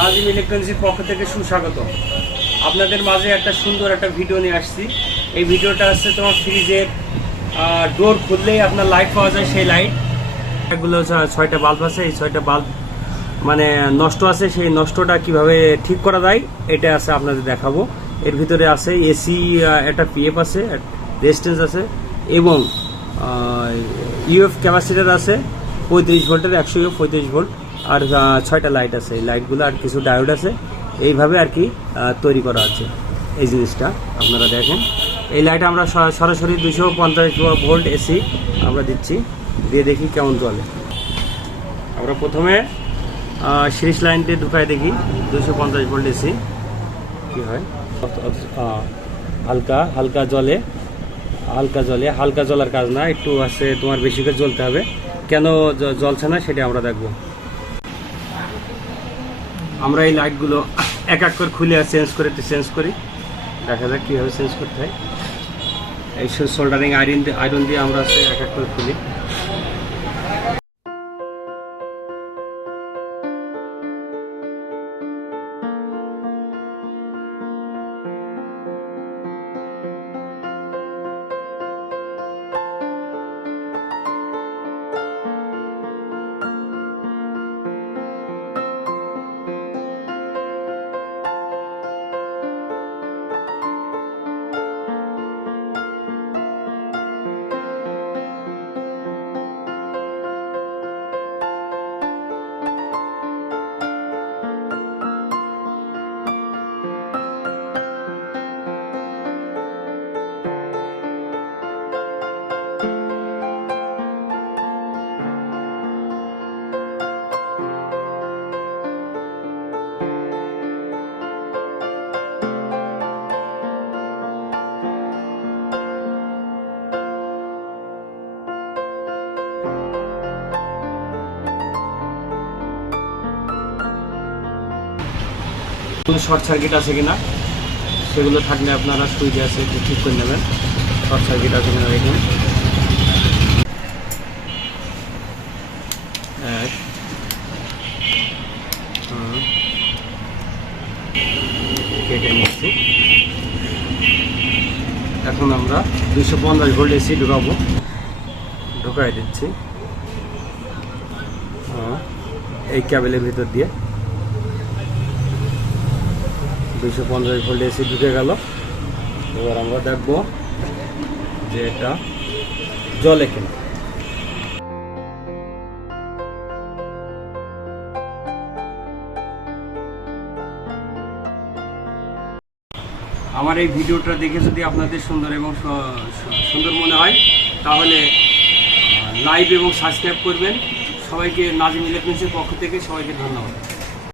নাজিম ইলেকট্রনিক্সের পক্ষ থেকে সুস্বাগত। আপনাদের মাঝে একটা সুন্দর একটা ভিডিও নিয়ে আসছি। এই ভিডিওটা হচ্ছে তোমার ফ্রিজের ডোর খুললেই আপনার লাইট পাওয়া যায়, সেই লাইটগুলো 6টা বাল্ব আছে। এই 6টা বাল্ব মানে নষ্ট আছে, সেই নষ্টটা কিভাবে ঠিক করা যায় এটা আছে আপনাদের দেখাবো। এর ভিতরে আছে এসি, একটা পিএফ আছে, রেজিস্ট্যান্স আছে এবং ইউএফ ক্যাপাসিটার আছে 35 ভোল্টের, 100 ইউএফ 35 ভোল্ট, আর 6টা লাইট আছে। এই লাইটগুলো আর কিছু ডায়োড আছে, এইভাবে আর কি তৈরি করা আছে। এই জিনিসটা আপনারা দেখেন, এই লাইট আমরা সরাসরি 250 ভোল্ট এসি আমরা দিচ্ছি, দিয়ে দেখি কেমন চলে। আমরা প্রথমে সিরিজ লাইনটি ঢুকায় দেখি 250 ভোল্ট এসি কী হয়। হালকা হালকা জলে, হালকা জ্বলার কাজ না, একটু আছে তোমার বেশি করে জ্বলতে হবে। কেন জ্বলছে না সেটা আমরা দেখব। আমরা এই লাইটগুলো এক এক করে খুলে চেঞ্জ করি, দেখা যাক কীভাবে চেঞ্জ করতে হয়। এই সোল্ডারিং আয়রন দিয়ে আমরা এক এক করে খুলি। শর্ট সার্কিট আছে কিনা সেগুলো থাকলে আপনারা সুইচ আছে ঠিক করে নেবেন। শর্ট সার্কিট আছে কিনা দেখুন। কেটে নিচ্ছি। এখন আমরা 250 ভোল্ট এসি ঢুকাই দিচ্ছি এই ক্যাবেলের ভিতর দিয়ে। 250 ভোল্ট এসি ঢুকে গেল। এবার আমরা দেখব যে এটা জ্বলে কিনা। আমার এই ভিডিওটা দেখে যদি আপনাদের সুন্দর মনে হয় তাহলে লাইক এবং সাবস্ক্রাইব করবেন। সবাইকে নাজিম ইলেকট্রনিক্সের পক্ষ থেকে সবাইকে ধন্যবাদ।